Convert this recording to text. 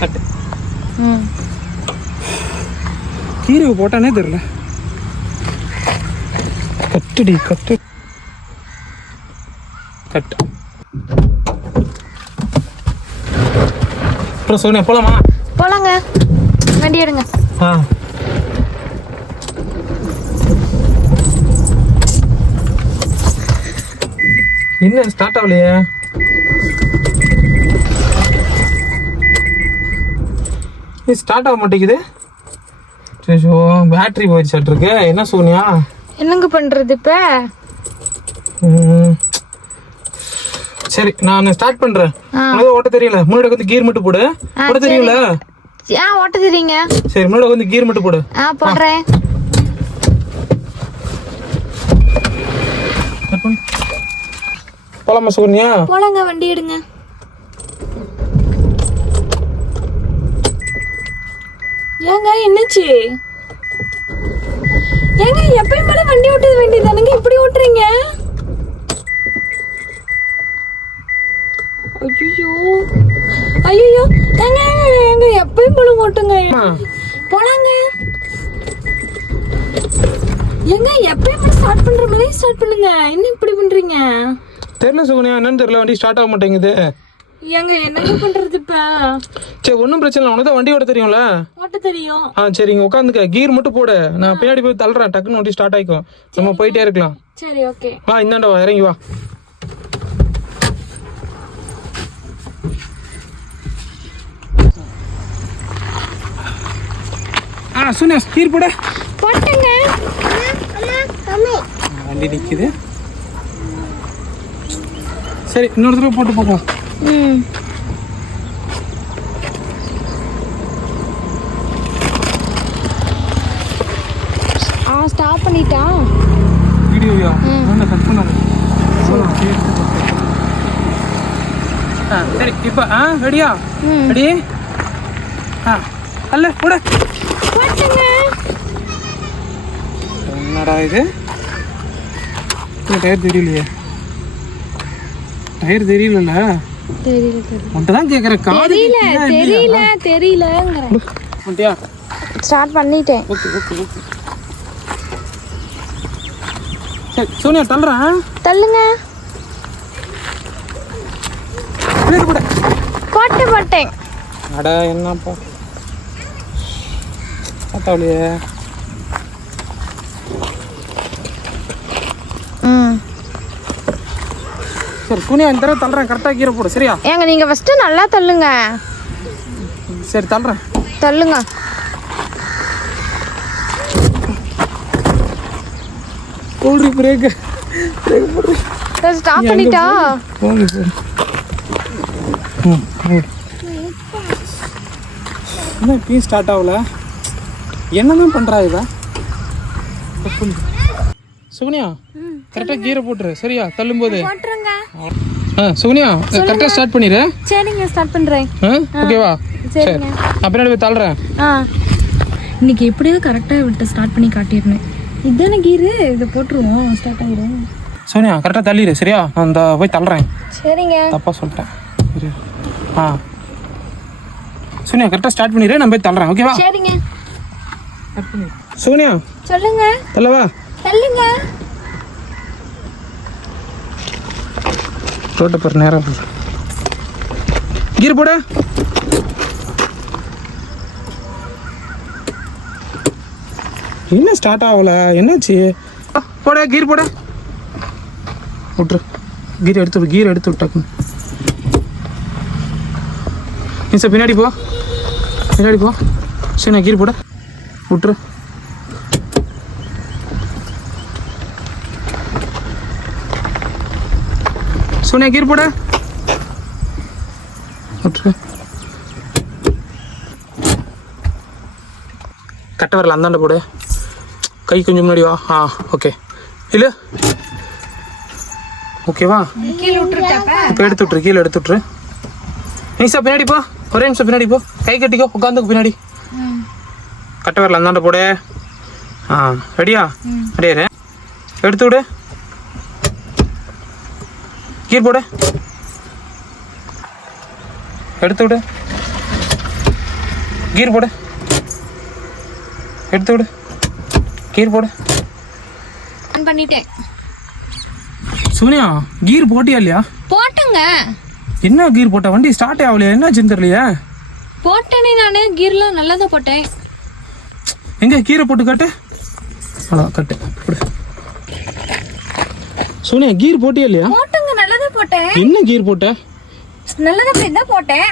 கட்டு. கீரை போட்டானே தெரியல. கட்டுடி கட்டு கட்டு. அப்புறம் சோனியா போலாமா? போலாங்க, வண்டி எடுங்க. என்ன ஸ்டார்ட் ஆகலையே? ஸ்டார்ட் ஆக மாட்டேங்குது. பேட்டரி போயிடுச்சு இருக்கு. என்ன சோனியா என்னங்க பண்றது இப்ப? சரி நான் ஸ்டார்ட் பண்றேன். ஓட்ட தெரியல. முன்னாடி வந்து கீர் மட்டும் போடு. ஓட்ட தெரியல? ஓட்ட தெரியுங்க. சரி முன்னாடி வந்து கீர் மட்டும் போடு. போடுறேன். போலாமா சோனியா? போலாங்க, வண்டி எடுங்க. ஏங்க என்னாச்சு? ஏங்க எப்பயும் போல வண்டி ஓட்டுறது வேண்டியதானுங்க, இப்படி ஓட்டுறீங்க? ஐயோ ஐயோ, ஏங்க ஏங்க எப்பயும் போல ஓட்டுங்க. போலாங்க. ஏங்க எப்பயும் போல ஸ்டார்ட் பண்ற மாதிரி ஸ்டார்ட் பண்ணுங்க. என்ன இப்படி பண்றீங்க? தெரியல சோனியா, என்னன்னு தெரியல, வண்டி ஸ்டார்ட் ஆக மாட்டேங்குது. ஏங்க என்னங்க பண்றது இப்ப? சரி ஒன்றும் பிரச்சனை இல்லை, உனக்கு தான் வண்டி ஓட்ட தெரியும்ல? ஓட்ட தெரியும். சரிங்க உட்காந்துக்க. கீர் மட்டும் போடு, நான் பின்னாடி போய் தள்ளுறேன். டக்குன்னு வண்டி ஸ்டார்ட் ஆயிக்கும், நம்ம போயிட்டே இருக்கலாம். சரி ஓகே. இந்தாண்ட வா, இறங்கி வா. சோனியா கீர் போட. போட்டேங்க. வண்டி நிக்குது. சரி இன்னொரு தடவை போட்டு பார்ப்போம். ஸ்டாப் பண்ணிட்டா வீடியோயா? நான் கட் பண்ணாத. சரி இப்போ ரெடியா? ரெடி? அல்ல போட. என்னடா இது? டயர் தெரியலையே. டயர் தெரியல. உன்கிட்டதான் கேக்குறேன். தெரியல தெரியல தெரியலங்கறேன். வந்துட்டியா? ஸ்டார்ட் பண்ணிட்டேன். Okay okay okay. சரி சோனியா தள்ளுறேன். தள்ளுங்க. போட்டு போட்டேன். அட என்னப்பா பார்த்தாவளியே. சரி சோனியா இந்த தடவை தள்ளுறேன். கரெக்டாக கீரை போடு. சரியா? ஏங்க நீங்கள் ஃபஸ்ட்டு நல்லா தள்ளுங்க. சரி தள்ளுறேன். தள்ளுங்க. போடுறி பிரேக்கு. பிரேக் போடுறி. ஸ்டாப் பண்ணிட்டா? போடு போடு. என்ன இப்பயும் ஸ்டார்ட் ஆகல? என்னதான் பண்ணுறா இவ? சுகன்யா கரெக்டாக கீரை போட்டுரு. சரியா? தள்ளும்போது போட்டுருங்க. சுகன்யா கரெக்டாக ஸ்டார்ட் பண்ணிடு. சரிங்க ஸ்டார்ட் பண்ணுறேன். ஓகேவா? சரி சரிங்க. நான் பின்னாடி போய் தள்ளுறேன். இன்னைக்கு எப்படியோ கரெக்டாக விட்டு ஸ்டார்ட் பண்ணி காட்டிடுறேன். இதுதானே கீரு, இதை போட்டுருவோம், ஸ்டார்ட் ஆகிடும். சோனியா கரெக்டாக தள்ளிடு. சரியா? நான் இந்த போய் தள்ளுறேன். சரிங்க. தப்பாக சொல்லிட்டேன். சரியா? சோனியா கரெக்டாக ஸ்டார்ட் பண்ணிடு, நான் போய் தள்ளுறேன். ஓகேவா? சரிங்க. சோனியா சொல்லுங்க. தள்ளவா? தள்ளுங்க. ரோட்டை பாரு, நேரம் கீர் போட. என்ன ஸ்டார்ட் ஆகல? என்னாச்சு? போட கீர் போட. விட்ரு. கீர் எடுத்து கீர் எடுத்து விட்டாக்குன்னு. நீ சார் பின்னாடி போ, பின்னாடி போ. சரி நான் கீர் போட. விட்ரு. சோனியா கீர் போட. விட்ரு. கட்ட வரல, அந்தாண்ட போடு. கை கொஞ்சம் முன்னாடி வா. ஓகே. இல்லை ஓகேவா? இப்போ எடுத்து விட்ரு. கீழே எடுத்து விட்ரு. நீசா பின்னாடி போ. ஒரே நிமிஷம் பின்னாடி போ. கை கட்டிக்கோ. உட்காந்துக்கு பின்னாடி. கட்ட வரல, அந்தாண்ட போடு. ரெடியா? ரெடியா? எடுத்து விடு. கீர் போடு. எடுத்து விடு. கீர் போடு. எடுத்து விடு. கீர் போடு. ஆன் பண்ணிட்டேன். சோனியா கீர் போட்டியா இல்லையா? போட்டேங்க. என்ன கீர் போட்ட? வண்டி ஸ்டார்ட் ஆகலையா? என்னாச்சுன்னு தெரியலையா? போட்டேனே நானு, கீர்லாம் நல்லா தான் போட்டேன். எங்க கீரை போட்டு கட்டு. அதான் கட்டு கொடு. சோனியா கீர் போட்டியா இல்லையா? போட்டேங்க, நல்லா தான் போட்டேன். என்ன கீர் போட்ட? நல்லா தான் போட்டேன்.